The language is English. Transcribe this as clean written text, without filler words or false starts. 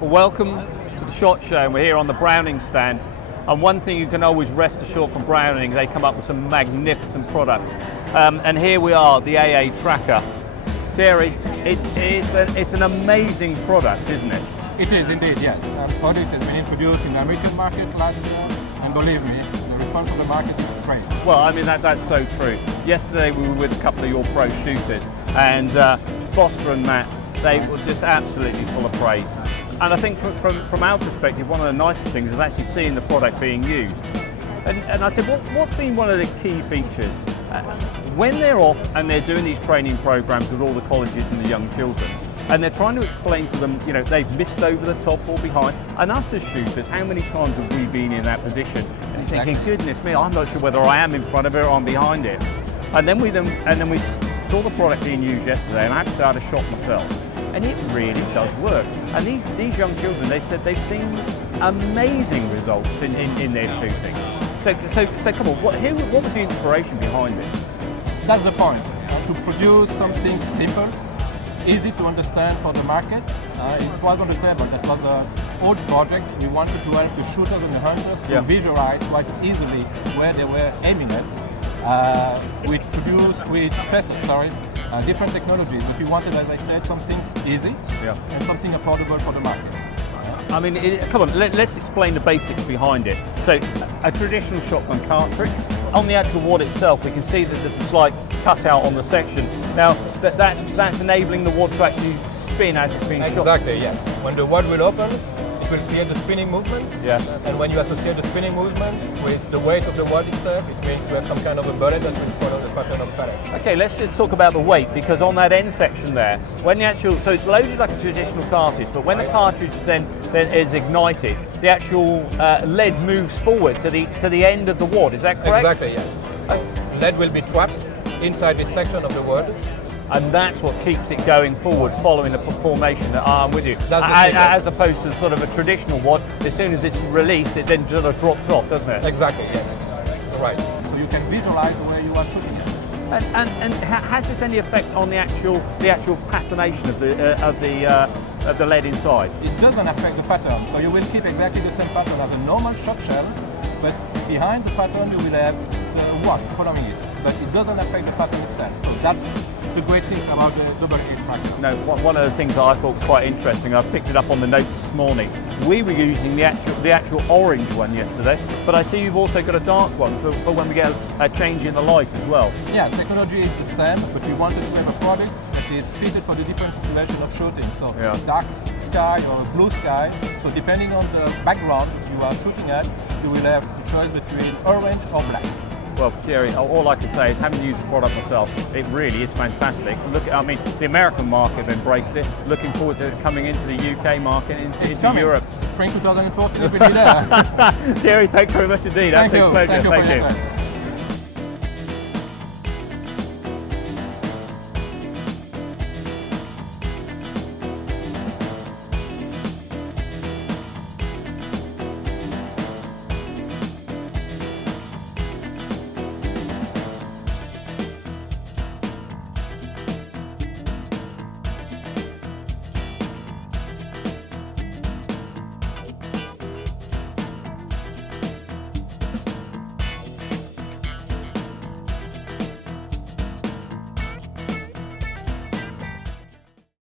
Well, welcome to the SHOT Show, and we're here on the Browning stand. And one thing you can always rest assured from Browning, they come up with some magnificent products. And here we are, the AA Tracker. Thierry, it's an amazing product, isn't it? It is indeed, yes. The product has been introduced in the American market last year, and believe me, the response from the market is great. Well, I mean, that's so true. Yesterday we were with a couple of your pro shooters, and Foster and Matt, they were just absolutely full of praise. And I think from our perspective, one of the nicest things is actually seeing the product being used. And I said, what's been one of the key features? When they're off and they're doing these training programs with all the colleges and the young children, and they're trying to explain to them, you know, they've missed over the top or behind. And us as shooters, how many times have we been in that position? And you're thinking, goodness me, I'm not sure whether I am in front of it or I'm behind it. And then we saw the product being used yesterday, and I actually had a shot myself. And it really does work. And these young children, they said they've seen amazing results in their shooting. So come on, what was the inspiration behind this? That's the point. To produce something simple, easy to understand for the market. It was on the table. That was the old project. We wanted to help the shooters and the hunters to visualize quite easily where they were aiming at. We tested different technologies, but we wanted, as I said, something easy and something affordable for the market. I mean, come on, let's explain the basics behind it. So, a traditional shotgun cartridge. On the actual wad itself, we can see that there's a slight cutout on the section. Now, that's enabling the wad to actually spin as it's being shot. Exactly, yes. When the wad will open, it will create the spinning movement. Yeah. And when you associate the spinning movement with the weight of the wad itself, it means you have some kind of a bullet that will follow the pattern of pellet. Okay, let's just talk about the weight, because on that end section there, when the actual, so it's loaded like a traditional cartridge, but when the cartridge then is ignited, the actual lead moves forward to the end of the wad. Is that correct? Exactly, yes. Lead will be trapped inside this section of the wad. And that's what keeps it going forward, following the formation. I'm with you. As opposed to sort of a traditional wad, as soon as it's released, it then sort of drops off, doesn't it? Exactly, yes. Right. So you can visualize where you are shooting it. And has this any effect on the actual patternation of the lead inside? It doesn't affect the pattern. So you will keep exactly the same pattern as a normal shot shell, but behind the pattern you will have the wad following it. But it doesn't affect the pattern itself. So that's the great thing about the double edge tracker. No, one of the things that I thought was quite interesting, I picked it up on the notes this morning. We were using the actual orange one yesterday, but I see you've also got a dark one for when we get a change in the light as well. Yeah, technology is the same, but we wanted to have a product that is fitted for the different situation of shooting. So dark sky or blue sky. So depending on the background you are shooting at, you will have the choice between orange or black. Well, Thierry, all I can say is, having used the product myself, it really is fantastic. I mean, the American market have embraced it. Looking forward to it coming into the UK market, into Europe. Spring 2014, it will be there. Thierry, thanks very much indeed. Thank you. Absolute pleasure. Thank you.